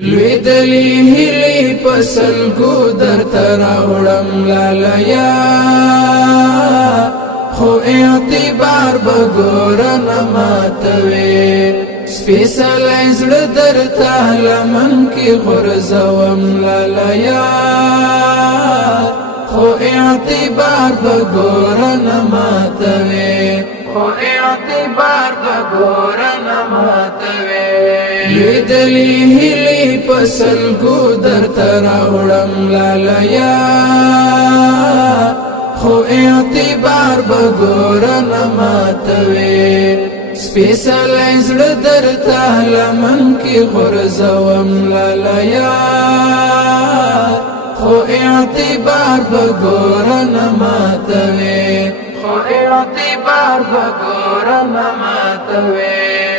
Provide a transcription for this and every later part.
لویدلی هلی پسلگو در تراوڑم لالیا خو اعتبار بگورن ماتوی سپیسلی زړه در تالمن کی غرزوم لالیا خو اعتبار بگورن ماتوی خو اعتبار بگورن ماتوی لویدلی هلی پسلگو در تراوڑم لالیا خو اعتبار بگورن ماتوی سپیسلی زړه در تالمن کی غرزوم لالیا خو اعتبار بگورن ماتوی خو اعتبار بگورن ماتوی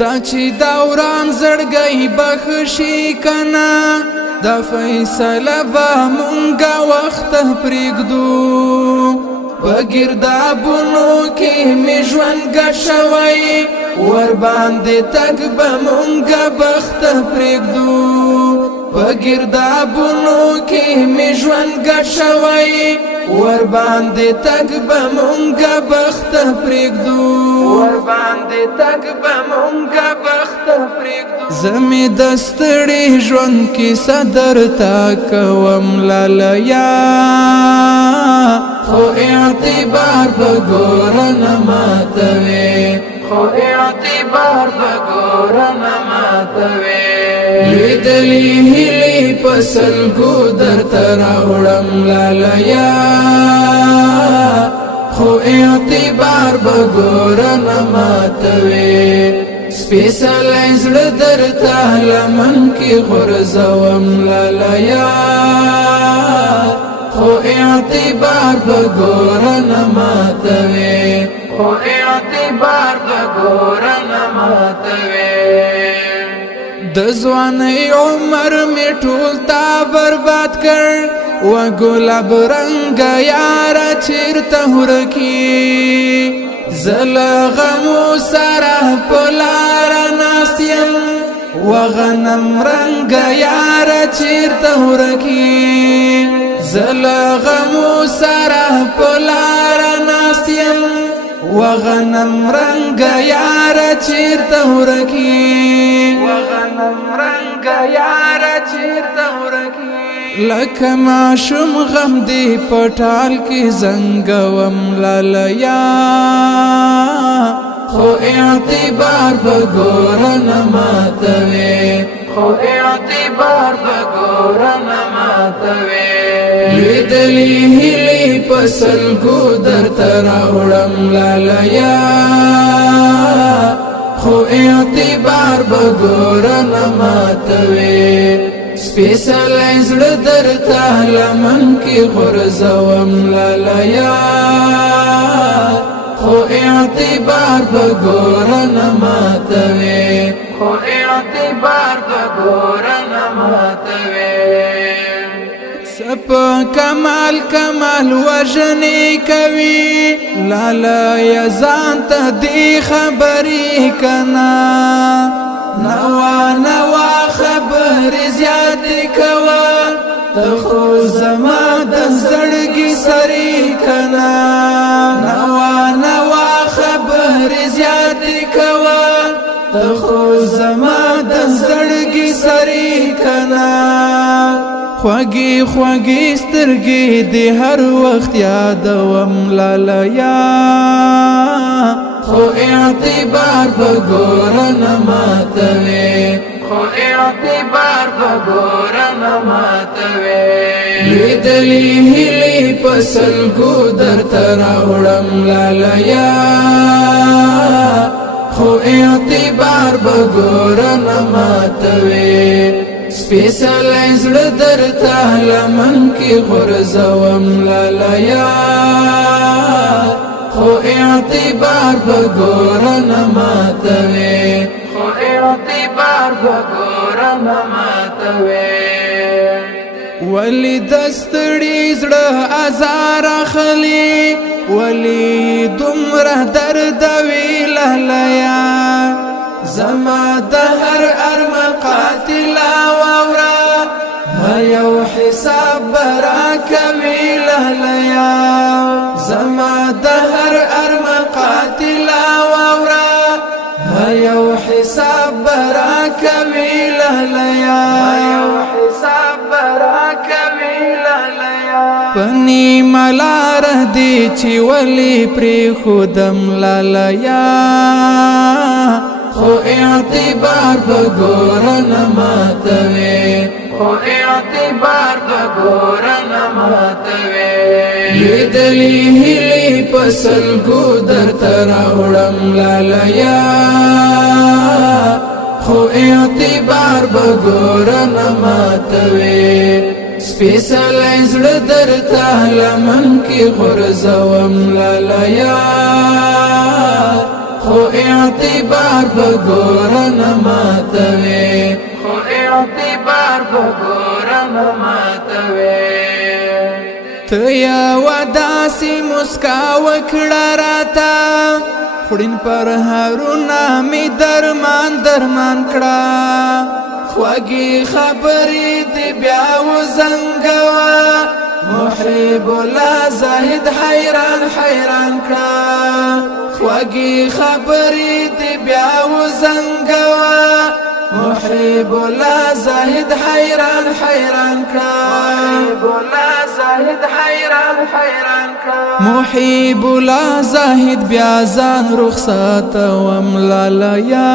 دا چې دوران زړګي بخشي کنا دا فیصله به مونږه وخت پرېږدو بګردابونو کې مې ژوند ګډ شوی ور باندې تګ به مونږه بخت پرېږدو بګردابونو کې مې ژوند ګډ شوی ور باندې تګ به مونږه بخت پرېږدو ور باندې تګ به مونږه بخت پرېږدو زمې د ستړي ژوند کې صدر تا کوم لالیا خو اعتبار بگورن ماتوی خو اعتبار بگورن ماتوی لویدلی هلی پسلگو در تراوڑم لالیا خو اعتبار بگورن ماتوی سپیسلی زړه در تالمن کی غرزوم لالیا خو اعتبار بگورن ماتوی خو اعتبار بگورن ماتوی د ځوانۍ عمر می ټول تا برباد کړ و ګلاب رنگ یار چیرته ورکی زل غمو سره پلار ناستیم و غنم رنگ یار چیرته ورکی زل غمو سره پلار ناستیم و غنم رنگ یار چیرته ورکی و غنم رنگ یار چیرته ورکی لکه ماشوم غم دی پټال کی زنګوم لالیا خو اعتبار بگورن ماتوی خو اعتبار بگورن ماتوی لویدلی هلی پسلگو در تراوڑم لالیا خو اعتبار بگورن ماتوی سپیسلی زړه در تالمن کی غرزوم لالیا خو اعتبار بگورن ماتوی خو اعتبار بگورن ماتوی سپ کمال کمال وجنی کوي لالا یزان ته دی خبرې کنا نوا نوا خبر زیات کوا ته خو زما د زړګي سری کنا نوا نوا خبر زیات کوا ته خو زما د زړګي سری کنا خوږی خوږی سترګې دې هر وخت یادوم لالیا خو اعتبار بگورن ماتوی خو اعتبار بگورن ماتوی لویدلی هلی پسلگو در تراوڑم لالیا خو اعتبار بگورن ماتوی سپیسلی زړه در تالمن کی غرزوم لالیا خو اعتبار بگورن ماتوی خو اعتبار بگورن ماتوی ولی دستړي زړه ازار اخلي ولی دومره درد وی لالیا زما د هر ارمان قاتل لالیا یو حساب برا کوي لالیا پنی ملار دی چی ولی پری خودم لالیا خو اعتبار بگورن ماتوی خو اعتبار بگورن ماتوی لیدلی هلی پسلگو در تراوڑم لالیا خو اعتبار بگورن ماتوی سپیسلی زړه درته لمن کې غورځوم لالیا خو اعتبار بگورن ماتوی خو اعتبار بگورن ماتوی ته یوه داسې مسکا وکړه راته خورین پر هارونه مې درمان درمان کړه خوږې خبرې دې بیا وزنګوه محب الله زاهد حیران حیران کړه خوږې خبرې دې بیا وزنګوه محب الله زاهد حیران حیران کړه محب الله زاهد حیران حیران کړه محب الله زاهد بیا ځان رخصت وم لالیا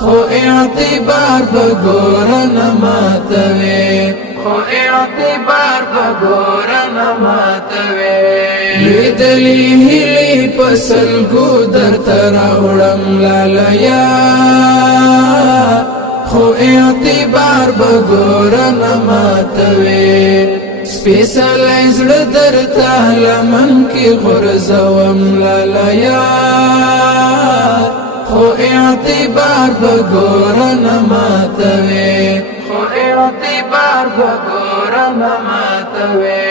خو اعتبار بگورن ماتوی خو اعتبار بگورن ماتوی لیدلی هلی پسلگو در تراوڑم لالیا خو اعتبار بگورن ماتوی سپیسلی زړه درته لمن کې غورځوم لالیا خو اعتبار بگورن ماتوی خو اعتبار بگورن ماتوی